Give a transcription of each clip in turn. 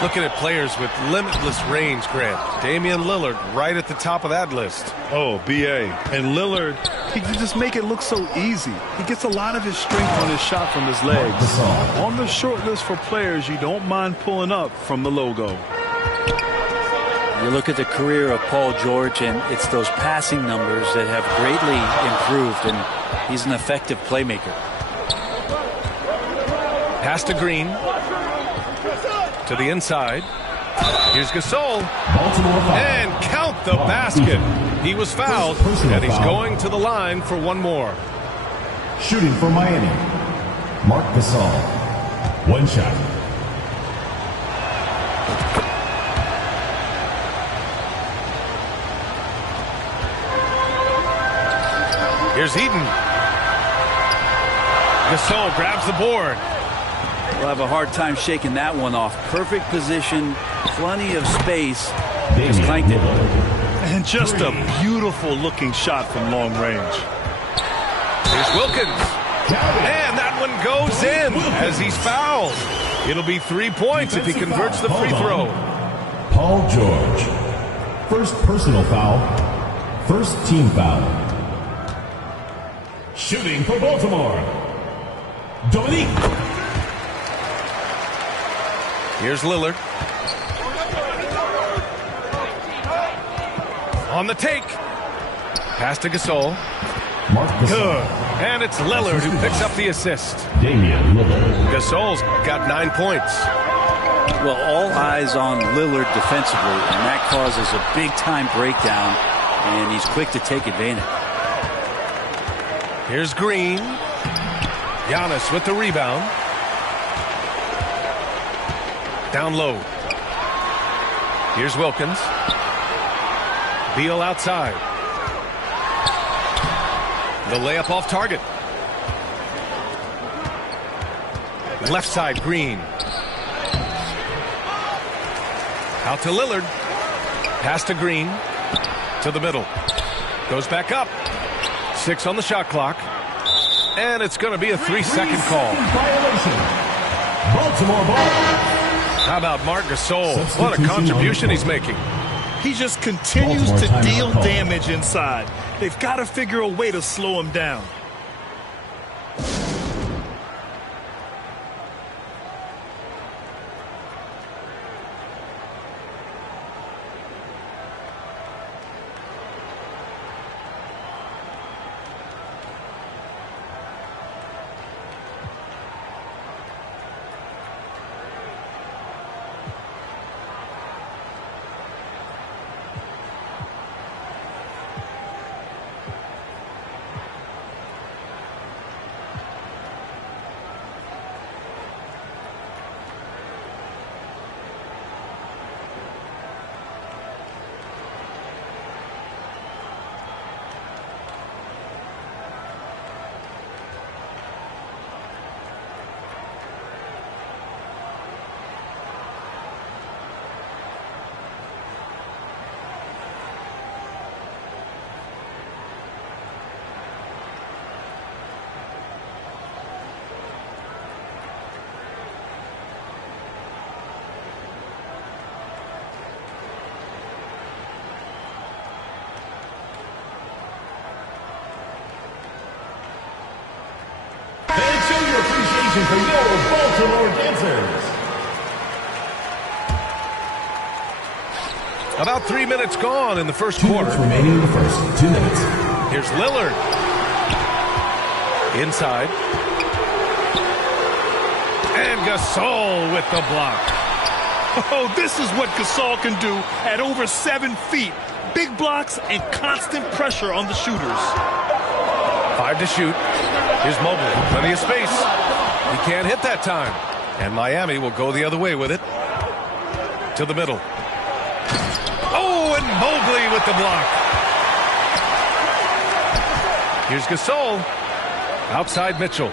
Looking at players with limitless range, Grant. Damian Lillard right at the top of that list. Oh, B.A. And Lillard, he can just make it look so easy. He gets a lot of his strength on his shot from his legs. On the short list for players you don't mind pulling up from the logo. You look at the career of Paul George, and it's those passing numbers that have greatly improved, and he's an effective playmaker. Pass to Green. To the inside. Here's Gasol. And count the basket. He was fouled, and he's going to the line for one more. Shooting for Miami, Marc Gasol. One shot. Here's Heaton. Gasol grabs the board. We'll have a hard time shaking that one off. Perfect position, plenty of space. Just clanked it. And just a beautiful looking shot from long range. Here's Wilkins. And that one goes in as he's fouled. It'll be 3 points if he converts the free throw. Paul George. First personal foul. First team foul. Shooting for Baltimore, Dominique. Here's Lillard. On the take. Pass to Gasol. Good. And it's Lillard who picks up the assist. Damian Lillard. Gasol's got 9 points. Well, all eyes on Lillard defensively, and that causes a big-time breakdown, and he's quick to take advantage. Here's Green. Giannis with the rebound. Down low. Here's Wilkins. Beal outside. The layup off target. Left side, Green. Out to Lillard. Pass to Green. To the middle. Goes back up. 6 on the shot clock. And it's going to be a 3-second call. Baltimore ball. How about Marc Gasol? What a contribution he's making. He just continues to deal damage inside. They've got to figure a way to slow him down. For your Baltimore dancers. About 3 minutes gone in the first quarter. 2 minutes remaining in the first 2 minutes. Here's Lillard. Inside. And Gasol with the block. Oh, this is what Gasol can do at over 7 feet. Big blocks and constant pressure on the shooters. 5 to shoot. Here's Mobley. Plenty of space. He can't hit that time. And Miami will go the other way with it. To the middle. Oh, and Mobley with the block. Here's Gasol. Outside Mitchell.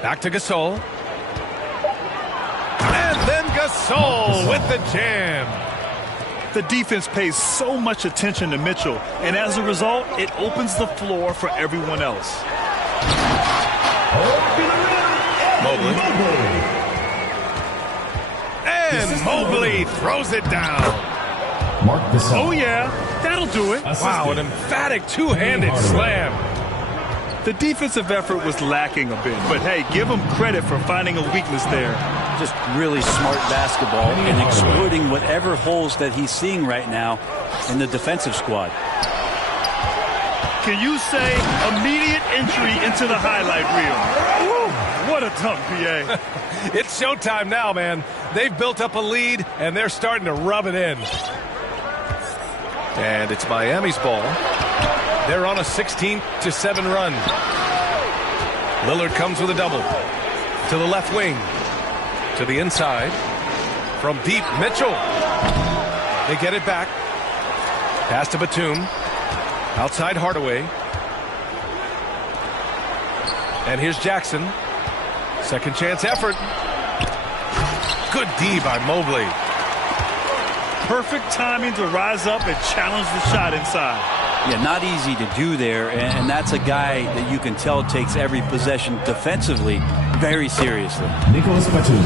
Back to Gasol. And then Gasol with the jam. The defense pays so much attention to Mitchell, and as a result, it opens the floor for everyone else. Mobley. And Mobley throws it down. Mark Gasol. Oh, yeah. That'll do it. Wow, an emphatic two-handed slam. The defensive effort was lacking a bit, but hey, give him credit for finding a weakness there. Just really smart basketball and exploiting whatever holes that he's seeing right now in the defensive squad. Can you say immediate entry into the highlight reel? Woo, what a dunk, PA. It's showtime now, man. They've built up a lead, and they're starting to rub it in. And it's Miami's ball. They're on a 16-7 run. Lillard comes with a double. To the left wing. To the inside. From deep, Mitchell. They get it back. Pass to Batum. Outside Hardaway. And here's Jackson. Second chance effort. Good D by Mobley. Perfect timing to rise up and challenge the shot inside. Yeah, not easy to do there, and that's a guy that you can tell takes every possession defensively very seriously. Nicholas Batum.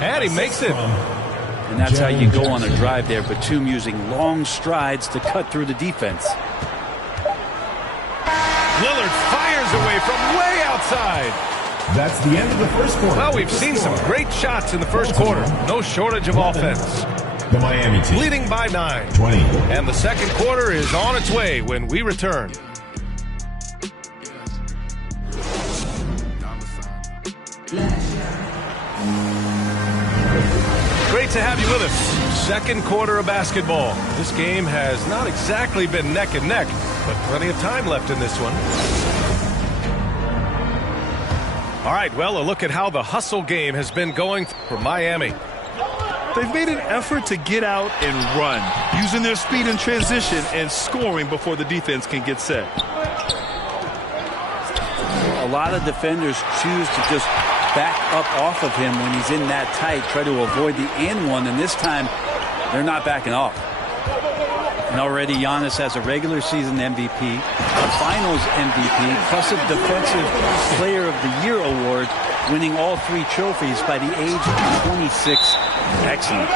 And he makes it. And that's how you go on a drive there. Batum using long strides to cut through the defense. Lillard fires away from way outside. That's the end of the first quarter. Well, we've seen some great shots in the first quarter. No shortage of offense. The Miami team. Leading by 9. 20. And the second quarter is on its way when we return. Great to have you with us. Second quarter of basketball. This game has not exactly been neck and neck, but plenty of time left in this one. All right, well, a look at how the hustle game has been going for Miami. They've made an effort to get out and run, using their speed in transition and scoring before the defense can get set. A lot of defenders choose to just back up off of him when he's in that tight, try to avoid the and one, and this time they're not backing off. And already Giannis has a regular season MVP, a finals MVP, plus a defensive player of the year award, winning all 3 trophies by the age of 26. Excellent.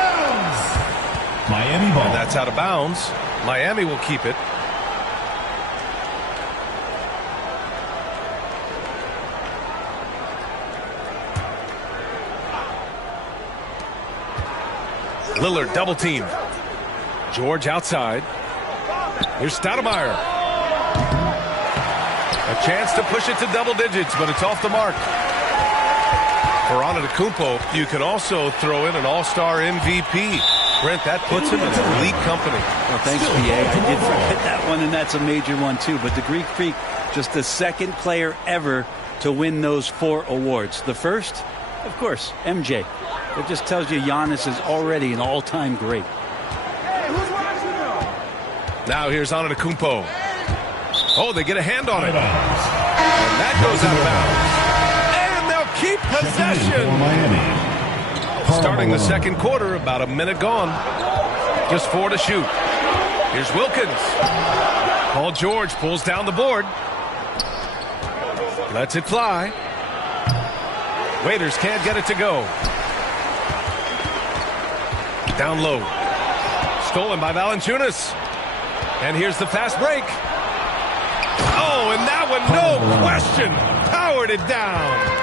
Miami ball. And that's out of bounds. Miami will keep it. Lillard double team. George outside. Here's Stoudemire. A chance to push it to double digits, but it's off the mark. For Antetokounmpo, you can also throw in an all-star MVP. Brent, that puts him in elite company. Well, thanks, BA. I did forget that one, and that's a major one, too. But the Greek Freak, just the second player ever to win those 4 awards. The first, of course, MJ. It just tells you Giannis is already an all-time great. Now here's Antetokounmpo. Oh, they get a hand on it. And that goes out of bounds. Keep possession. Starting the second quarter, about a minute gone. Just 4 to shoot. Here's Wilkins. Paul George pulls down the board. Lets it fly. Waiters can't get it to go. Down low. Stolen by Valanciunas. And here's the fast break. Oh, and that one, no question, powered it down.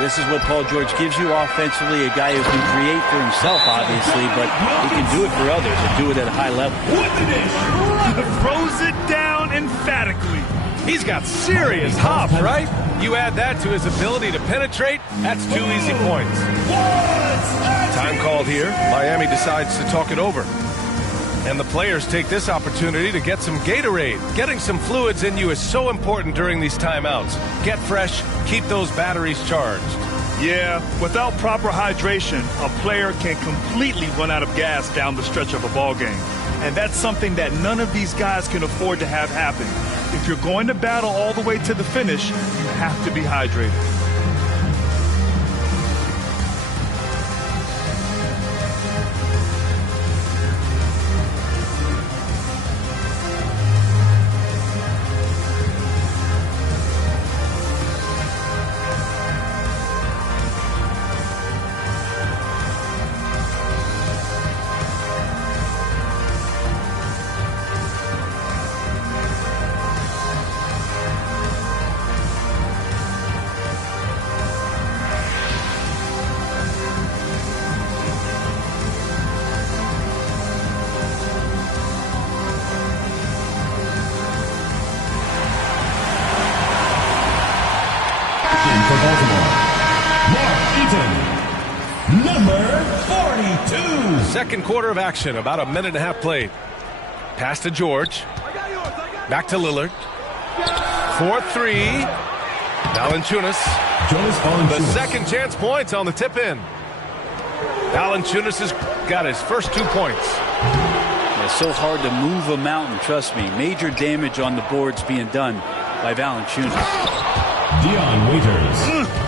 This is what Paul George gives you offensively, a guy who can create for himself, obviously, but he can do it for others and do it at a high level. Throws it down emphatically. He's got serious hop, right? You add that to his ability to penetrate, that's 2 easy points. Time called here. Miami decides to talk it over. And the players take this opportunity to get some Gatorade. Getting some fluids in you is so important during these timeouts. Get fresh, keep those batteries charged. Yeah, without proper hydration, a player can completely run out of gas down the stretch of a ball game. And that's something that none of these guys can afford to have happen. If you're going to battle all the way to the finish, you have to be hydrated. number 42. Second quarter of action, about a minute and a half played. Pass to George. Back to Lillard. 4-3. Valanciunas. The second chance points on the tip in. Valanciunas has got his first 2 points. It's so hard to move a mountain, trust me. Major damage on the boards being done by Valanciunas. Dion Waiters.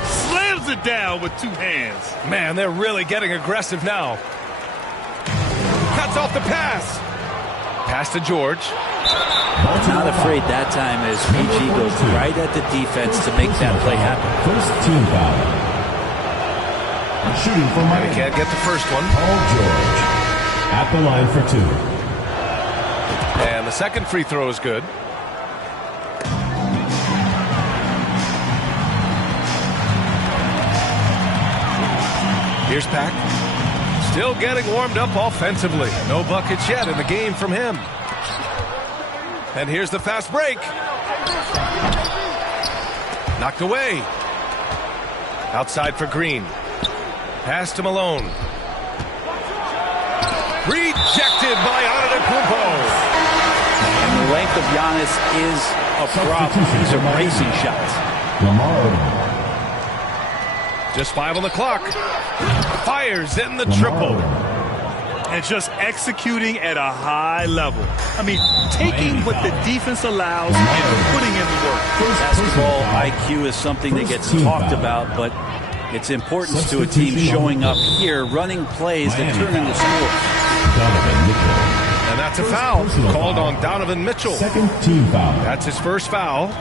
Slams it down with 2 hands. Man, they're really getting aggressive now. Cuts off the pass. Pass to George. Not afraid that time as PG goes right at the defense to make that play happen. First team foul. Shooting for Miami. He can't get the first one. Paul George at the line for 2. And the second free throw is good. Here's Pack. Still getting warmed up offensively. No buckets yet in the game from him. And here's the fast break. Knocked away. Outside for Green. Pass to Malone. Rejected by Antetokounmpo. And the length of Giannis is a problem. These are racing shots. Lamar Odom. Just 5 on the clock. Fires in the triple. And just executing at a high level. I mean, taking what the defense allows and putting in the work. Basketball IQ is something that gets talked about, but its importance to a team showing up here, running plays that turn into scores. And that's a foul called on Donovan Mitchell. Second team foul. That's his first foul.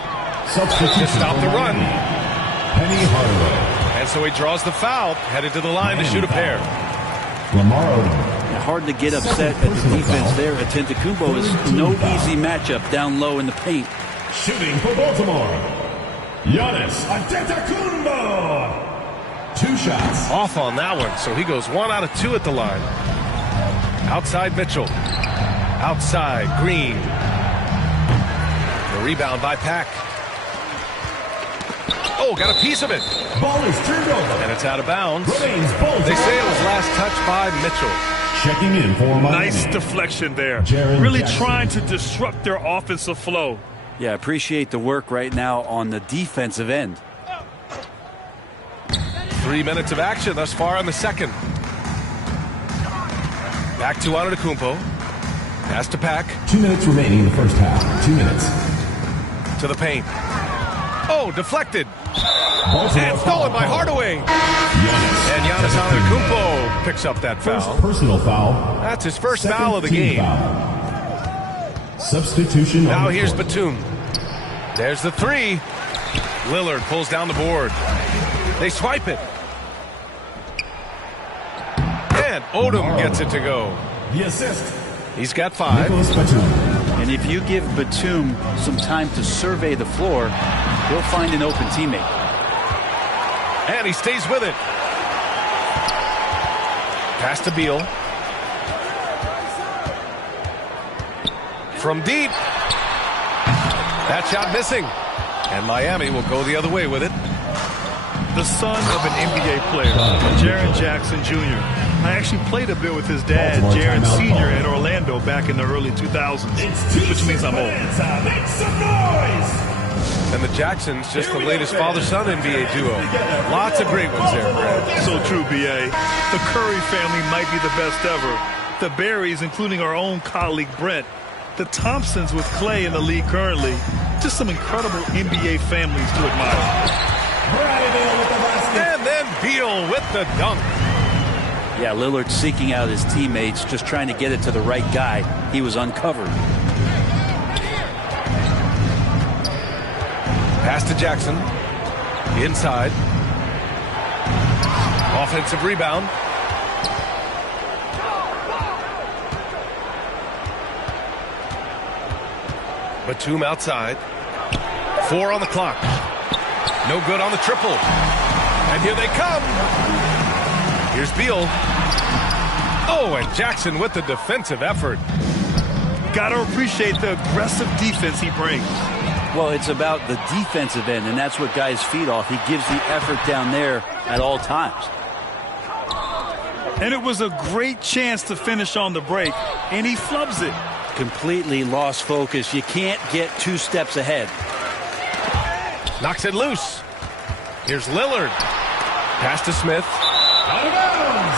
Substitution To stop the run. Penny Hardaway. And so he draws the foul, headed to the line to shoot a pair. Lamar Odom. Hard to get upset at the defense there. Antetokounmpo is no easy matchup down low in the paint. Shooting for Baltimore. Giannis Antetokounmpo. 2 shots. Off on that one, so he goes 1 out of 2 at the line. Outside Mitchell. Outside Green. The rebound by Pack. Oh, got a piece of it. Ball is turned over. And it's out of bounds. Remains Baltimore. They say it was last touched by Mitchell. Checking in for Miami. Nice deflection there. Jaren Really Jackson. trying to disrupt their offensive flow. Yeah, appreciate the work right now on the defensive end. 3 minutes of action thus far in the second. Back to Antetokounmpo. Pass to Pack. 2 minutes remaining in the first half. 2 minutes. To the paint. Oh, deflected. Baltimore And stolen by Hardaway. And Giannis Antetokounmpo picks up that First foul. personal foul. That's his first Second foul of the team game. foul. Substitution. Now on the here's court. Batum. There's the 3. Lillard pulls down the board. They swipe it. And Odom gets it to go. The assist. He's got 5. Nicholas Batum. And if you give Batum some time to survey the floor, he'll find an open teammate. And he stays with it. Pass to Beal. From deep. That shot missing. And Miami will go the other way with it. The son of an NBA player, Jaren Jackson Jr. I actually played a bit with his dad, Jaren Sr. at Orlando back in the early 2000s, which means I'm old. Make some noise. And the Jacksons, just the latest father-son NBA duo. Lots of great ones there, Brad. So true, B.A. The Curry family might be the best ever. The Berrys, including our own colleague Brent. The Thompsons with Clay in the league currently. Just some incredible NBA families to admire. And then Beal with the dunk. Yeah, Lillard seeking out his teammates, just trying to get it to the right guy. He was uncovered. Pass to Jackson. Inside. Offensive rebound. Batum outside. 4 on the clock. No good on the triple. And here they come. Here's Beal. Oh, and Jackson with the defensive effort. Gotta appreciate the aggressive defense he brings. Well, it's about the defensive end, and that's what guys feed off. He gives the effort down there at all times. And it was a great chance to finish on the break, and he flubs it. Completely lost focus. You can't get 2 steps ahead. Knocks it loose. Here's Lillard. Pass to Smith. Out of bounds.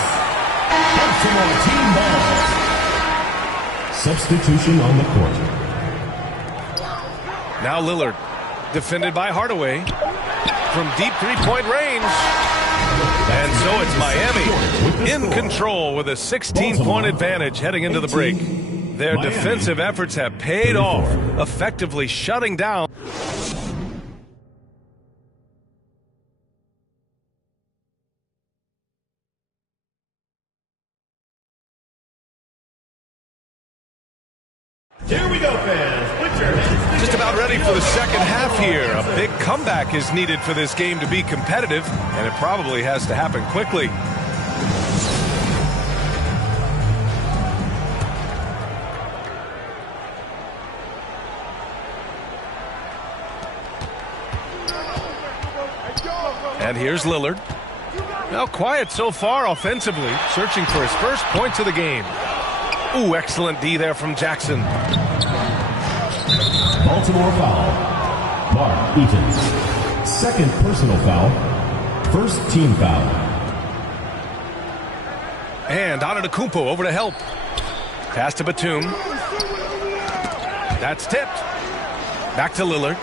Baltimore team ball. Substitution on the court. Now Lillard. Defended by Hardaway. From deep three-point range. And so it's Miami in control with a 16-point advantage heading into the break. Their defensive efforts have paid off, effectively shutting down. Here we go, fans. Put your hands Just about ready for the second half here. A big comeback is needed for this game to be competitive, and it probably has to happen quickly. And here's Lillard. Now quiet so far offensively, searching for his first points of the game. Ooh, excellent D there from Jackson. Baltimore foul. Mark Eaton. Second personal foul. First team foul. And Antetokounmpo over to help. Pass to Batum. That's tipped. Back to Lillard.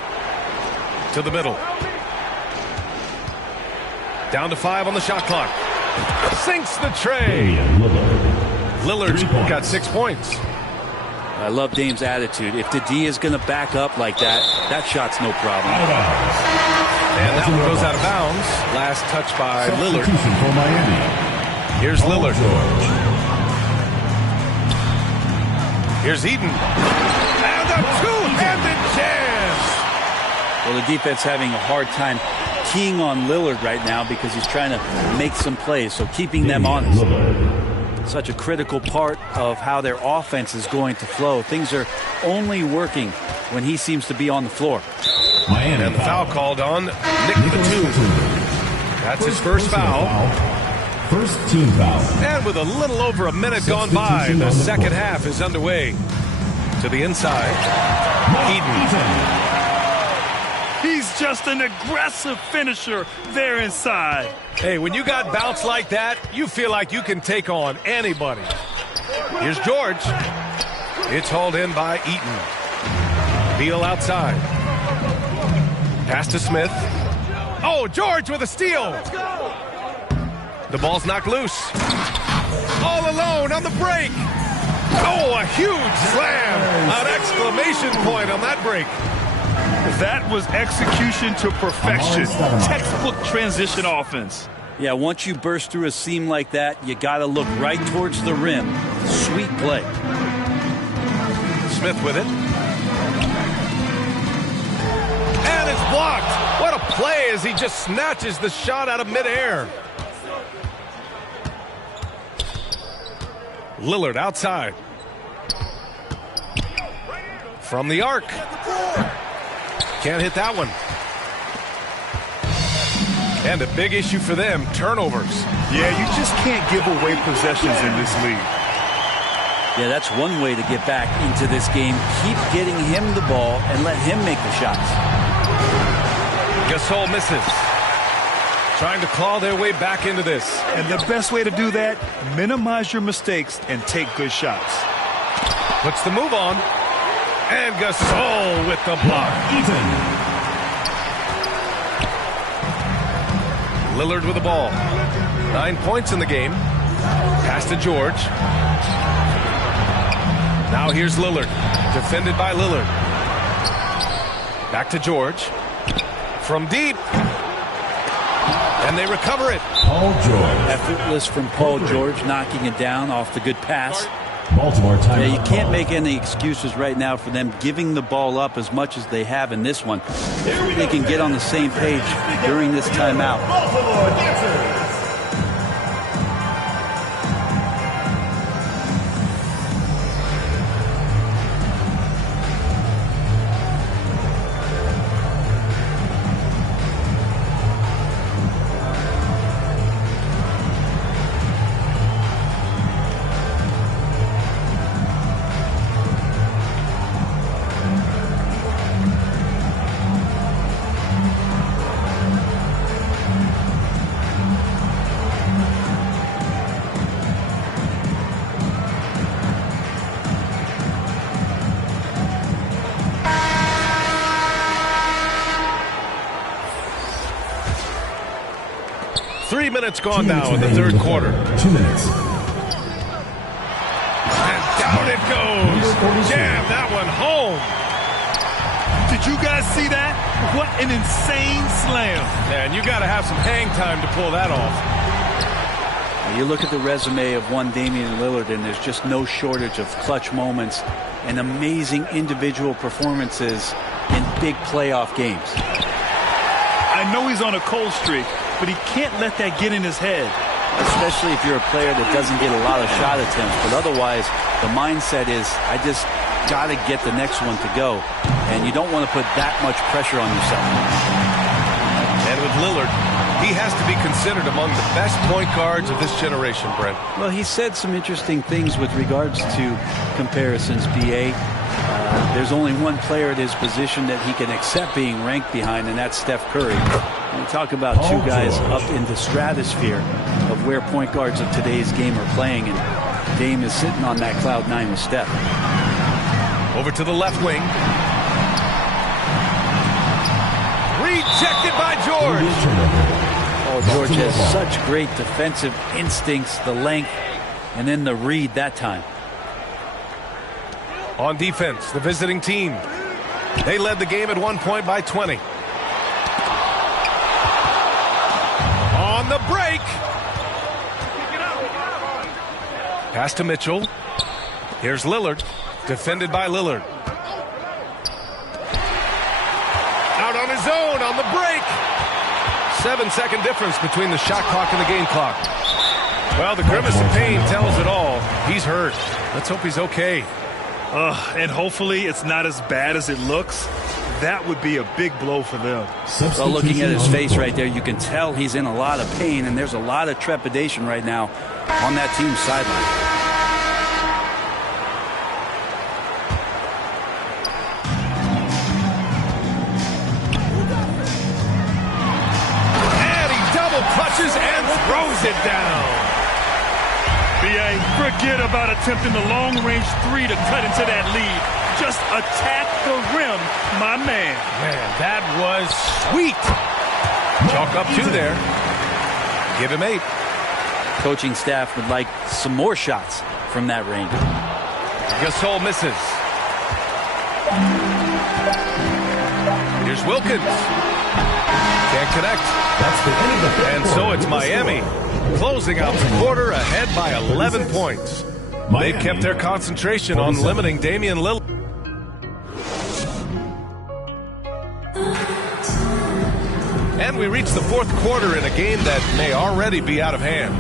To the middle. Down to 5 on the shot clock. Sinks the tray. Lillard's got 6 points. I love Dame's attitude. If the D is going to back up like that, that shot's no problem. And that one goes out of bounds. Last touch by Lillard. For Miami. Here's Lillard. George. Here's Eden. And a two-handed jam. Well, the defense having a hard time keying on Lillard right now because he's trying to make some plays, so keeping them honest. Such a critical part of how their offense is going to flow. Things are only working when he seems to be on the floor. Miami And the foul called on Nick Batum. That's his first foul. First team foul. And with a little over a minute gone by, the second half is underway. To the inside, Eden. He's just an aggressive finisher there inside. Hey, when you got bounce like that, you feel like you can take on anybody. Here's George. It's hauled in by Eaton. Beal outside. Pass to Smith. Oh, George with a steal. The ball's knocked loose. All alone on the break. Oh, a huge slam. An exclamation point on that break. That was execution to perfection. Textbook transition offense. Yeah, once you burst through a seam like that, you got to look right towards the rim. Sweet play. Smith with it. And it's blocked. What a play as he just snatches the shot out of midair. Lillard outside. From the arc. Can't hit that one. And a big issue for them, turnovers. Yeah, you just can't give away possessions in this league. Yeah, that's one way to get back into this game. Keep getting him the ball and let him make the shots. Gasol misses. Trying to claw their way back into this. And the best way to do that, minimize your mistakes and take good shots. Puts the move on. And Gasol with the block. Lillard with the ball. 9 points in the game. Pass to George. Now here's Lillard. Defended by Lillard. Back to George. From deep. And they recover it. Paul George. Effortless from Paul George, knocking it down off the good pass. Baltimore timeout. Yeah, you can't make any excuses right now for them giving the ball up as much as they have in this one. They can get on the same page during this timeout. Baltimore Dancers. minutes gone now in the third quarter. 2 minutes. And down it goes. Jam that one home. Did you guys see that? What an insane slam. Man, you got to have some hang time to pull that off. You look at the resume of one Damian Lillard, and there's just no shortage of clutch moments and amazing individual performances in big playoff games. I know he's on a cold streak, but he can't let that get in his head. Especially if you're a player that doesn't get a lot of shot attempts. But otherwise, the mindset is, I just got to get the next one to go. And you don't want to put that much pressure on yourself. And with Lillard, he has to be considered among the best point guards of this generation, Brent. Well, he said some interesting things with regards to comparisons, B.A. There's only one player at his position that he can accept being ranked behind, and that's Steph Curry. We talk about two guys up in the stratosphere of where point guards of today's game are playing, and Dame is sitting on that cloud nine with Steph. Over to the left wing. Rejected by George. Oh, George has such great defensive instincts, the length, and then the read that time. On defense, the visiting team. They led the game at one point by 20. On the break. Pass to Mitchell. Here's Lillard. Defended by Lillard. Out on his own on the break. 7-second difference between the shot clock and the game clock. Well, the grimace of pain tells it all. He's hurt. Let's hope he's okay. And hopefully it's not as bad as it looks. That would be a big blow for them. Well, looking at his face right there, you can tell he's in a lot of pain, and there's a lot of trepidation right now on that team's sideline. And throws it down. B.A., forget about attempting the long-range three to cut into that lead. Just attack the rim, my man. Man, that was sweet. Chalk up 2 there. Give him 8. Coaching staff would like some more shots from that range. Gasol misses. Here's Wilkins. Can't connect. That's the end of the and so it's Miami closing out the quarter ahead by 11 points. They've kept their concentration on limiting Damian Lillard. And we reach the fourth quarter in a game that may already be out of hand.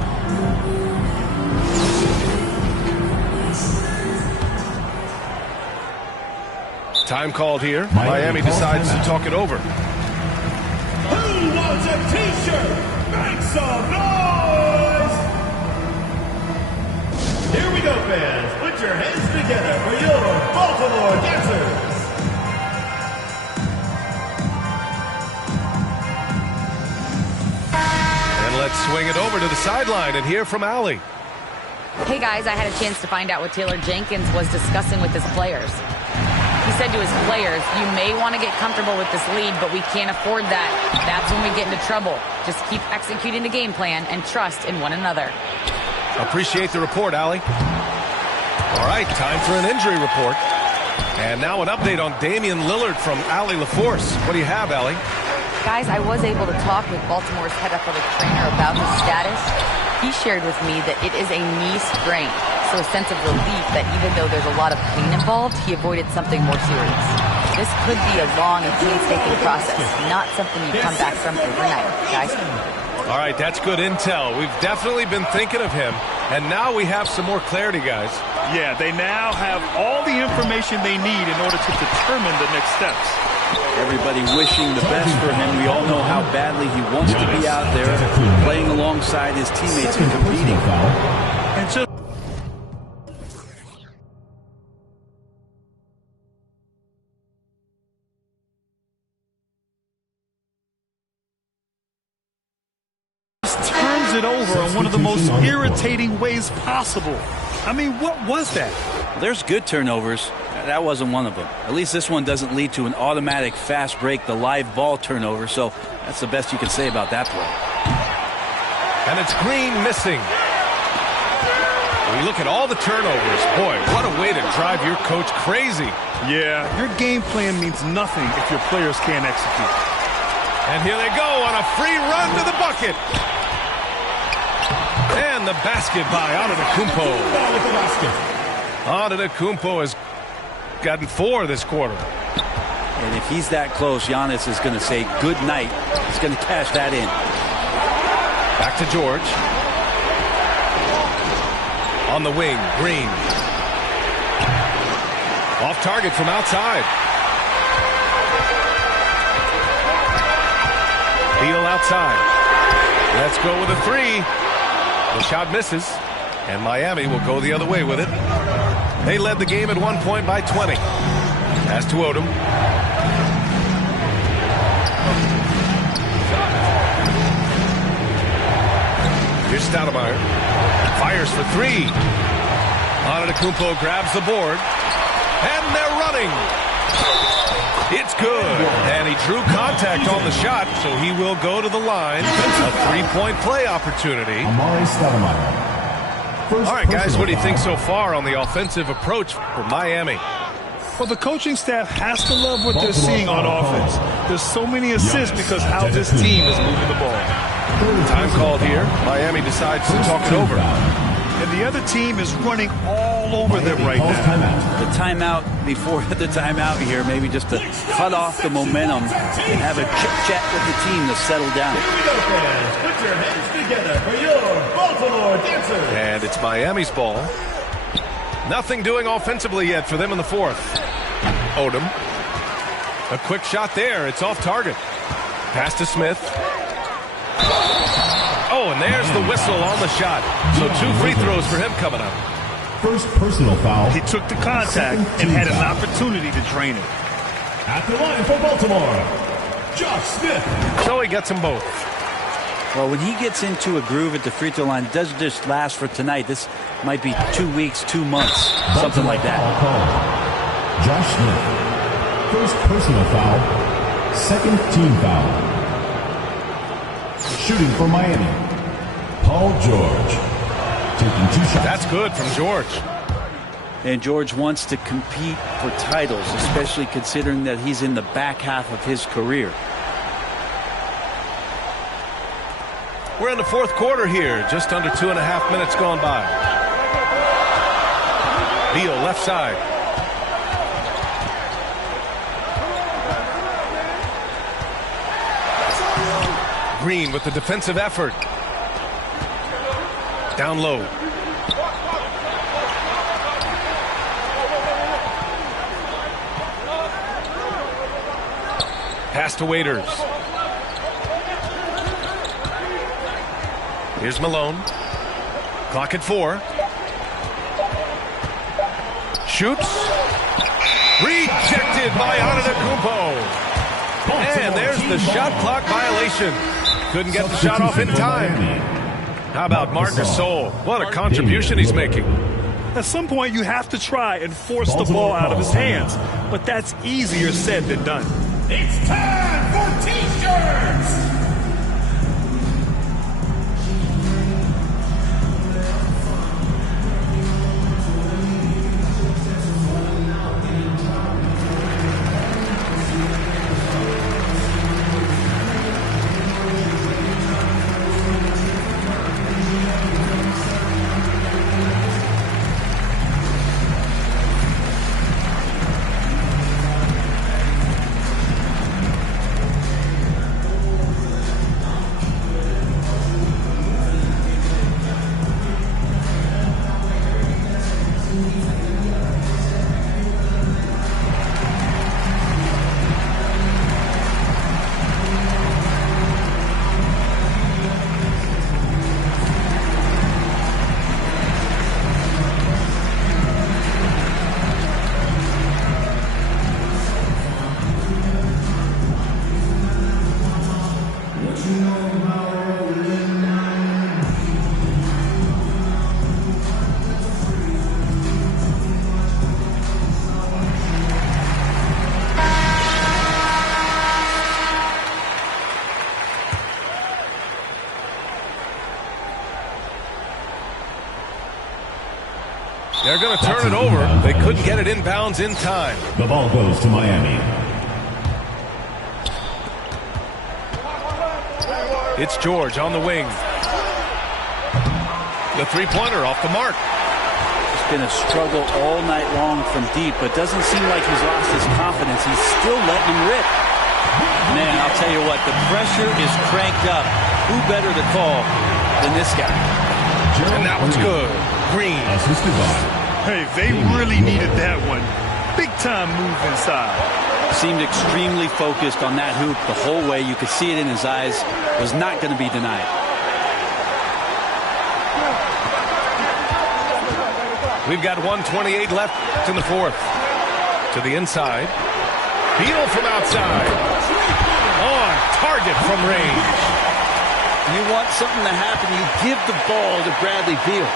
Time called here. Miami decides to talk it over. Who wants a t-shirt? Make some noise! Here we go, fans. Put your hands together for your Baltimore dancers. And let's swing it over to the sideline and hear from Allie. Hey, guys, I had a chance to find out what Taylor Jenkins was discussing with his players. He said to his players, you may want to get comfortable with this lead, but we can't afford that. That's when we get into trouble. Just keep executing the game plan and trust in one another. Appreciate the report, Allie. All right, time for an injury report. And now an update on Damian Lillard from Allie LaForce. What do you have, Allie? Guys, I was able to talk with Baltimore's head athletic trainer about his status. He shared with me that it is a knee sprain. So a sense of relief that even though there's a lot of pain involved, he avoided something more serious. This could be a long and painstaking process, not something you come back from overnight, guys. All right, that's good intel. We've definitely been thinking of him, and now we have some more clarity, guys. Yeah, they now have all the information they need in order to determine the next steps. Everybody wishing the best for him. We all know how badly he wants to be out there, playing alongside his teammates and competing. And just turns it over in one of the most irritating ways possible. I mean, what was that? There's good turnovers. That wasn't one of them. At least this one doesn't lead to an automatic fast break, the live ball turnover, so that's the best you can say about that play. And it's Green missing. We look at all the turnovers. Boy, what a way to drive your coach crazy. Yeah, your game plan means nothing if your players can't execute. And here they go on a free run to the bucket. And the basket by Antetokounmpo. Antetokounmpo has gotten 4 this quarter. And if he's that close, Giannis is going to say good night. He's going to cash that in. Back to George. On the wing, Green. Off target from outside. Beal outside. Let's go with a 3. The shot misses, and Miami will go the other way with it. They led the game at one point by 20. Pass to Odom. Here's Stoudemire. Fires for 3. Antetokounmpo grabs the board. And they're running. It's good. And he drew contact on the shot, so he will go to the line. A 3-point play opportunity. All right, guys, what do you think so far on the offensive approach for Miami? Well, the coaching staff has to love what they're seeing on offense. There's so many assists because how this team is moving the ball. Time called here. Miami decides to talk it over. And the other team is running all over them right now. The timeout before the timeout here, maybe just to cut off the momentum and have a chit-chat with the team to settle down. Here we go, fans. Put your hands together for your Baltimore Dancers. And it's Miami's ball. Nothing doing offensively yet for them in the 4th. Odom. A quick shot there. It's off target. Pass to Smith. Oh, and there's the whistle on the shot. So 2 free throws for him coming up. First personal foul. He took the contact and had an opportunity to drain it. At the line for Baltimore, Josh Smith. So he gets them both. Well, when he gets into a groove at the free throw line, it doesn't just last for tonight. This might be 2 weeks, 2 months, something like that. Josh Smith. First personal foul. Second team foul. Shooting for Miami, Paul George. Taking 2 shots. That's good from George. And George wants to compete for titles, especially considering that he's in the back half of his career. We're in the 4th quarter here. Just under 2.5 minutes gone by. Beal left side. Green with the defensive effort. Down low. Pass to Waiters. Here's Malone. Clock at 4. Shoots. Rejected by Antetokounmpo. And there's the shot clock violation. Couldn't get the shot off in time. How about Marc Gasol? What a contribution he's making. At some point, you have to try and force the ball out of his hands. But that's easier said than done. It's time for T-shirts. They're going to turn it over. They couldn't get it inbounds in time. The ball goes to Miami. It's George on the wing. The three-pointer off the mark. It's been a struggle all night long from deep, but doesn't seem like he's lost his confidence. He's still letting him rip. Man, I'll tell you what, the pressure is cranked up. Who better to call than this guy? And that one's good. Green. Assisted by. Hey, they really needed that one. Big time move inside. Seemed extremely focused on that hoop the whole way. You could see it in his eyes. Was not going to be denied. We've got 1:28 left in the fourth. To the inside. Beal from outside. On target from range. You want something to happen, you give the ball to Bradley Beal.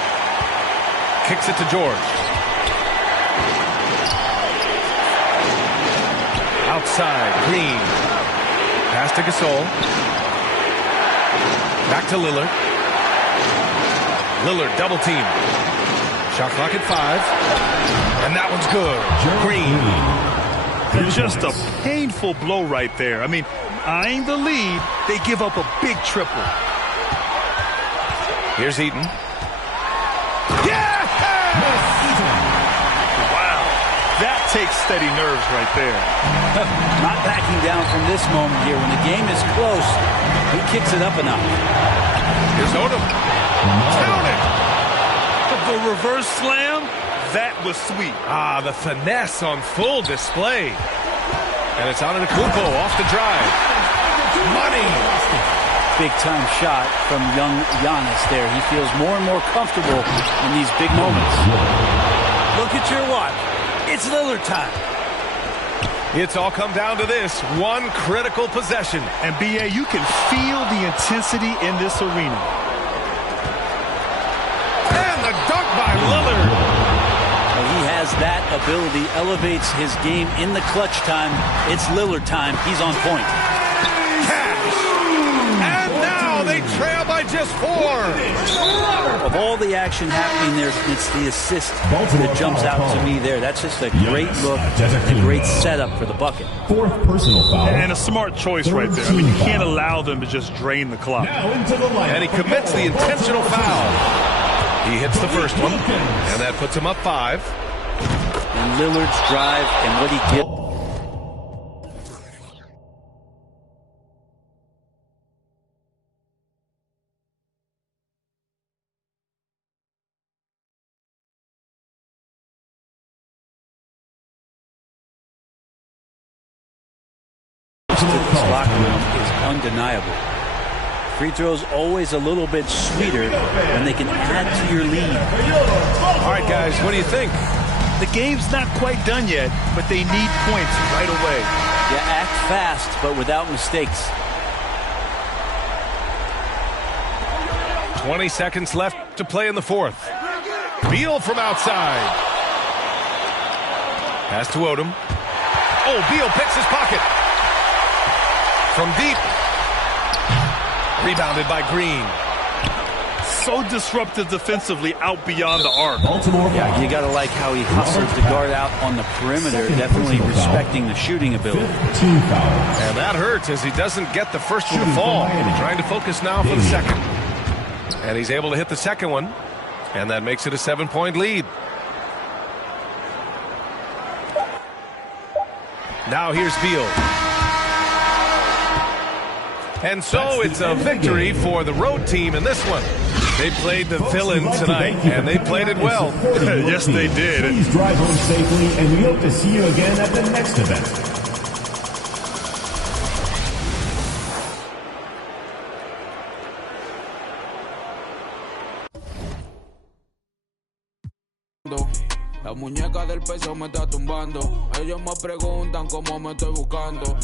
Kicks it to George. Outside, Green. Pass to Gasol. Back to Lillard. Lillard double team. Shot clock at 5. And that one's good. Green. Just a painful blow right there. I mean, eyeing the lead, they give up a big triple. Here's Eaton. Yes! Wow. That takes steady nerves right there. Not backing down from this moment here. When the game is close, he kicks it up a notch. Here's Odom. Count it! The reverse slam, that was sweet. Ah, the finesse on full display. And it's on Antetokounmpo off the drive. Money! Big-time shot from young Giannis there. He feels more and more comfortable in these big moments. Look at your watch. It's Lillard time. It's all come down to this one critical possession. And, B.A., you can feel the intensity in this arena. And the dunk by Lillard. Well, he has that ability, elevates his game in the clutch time. It's Lillard time. He's on point. Cash. And now they trail by just 4. Of all the action happening there, it's the assist that jumps out to me there. That's just a great look, a great setup for the bucket. 4th personal foul. And a smart choice right there. I mean, you can't allow them to just drain the clock. Now into the line. And he commits the intentional foul. He hits the first one, and that puts him up 5. And Lillard's drive and what he gives. To this locker room is undeniable. Free throws always a little bit sweeter when they can add to your lead. All right, guys, what do you think? The game's not quite done yet, but they need points right away. You act fast, but without mistakes. 20 seconds left to play in the fourth. Beal from outside. Pass to Odom. Oh, Beal picks his pocket. From deep. Rebounded by Green. So disruptive defensively out beyond the arc. Yeah, you got to like how he hustled the guard out on the perimeter, definitely respecting the shooting ability. And that hurts as he doesn't get the first one to fall. Trying to focus now for the second. And he's able to hit the second one. And that makes it a 7-point lead. Now here's Beal. And so it's a victory for the road team in this one. They played the fill-in tonight, and they played it well. Yes, they did. Please drive home safely, and we hope to see you again at the next event. La muñeca del peso me está tumbando. Ellos me preguntan cómo me estoy buscando.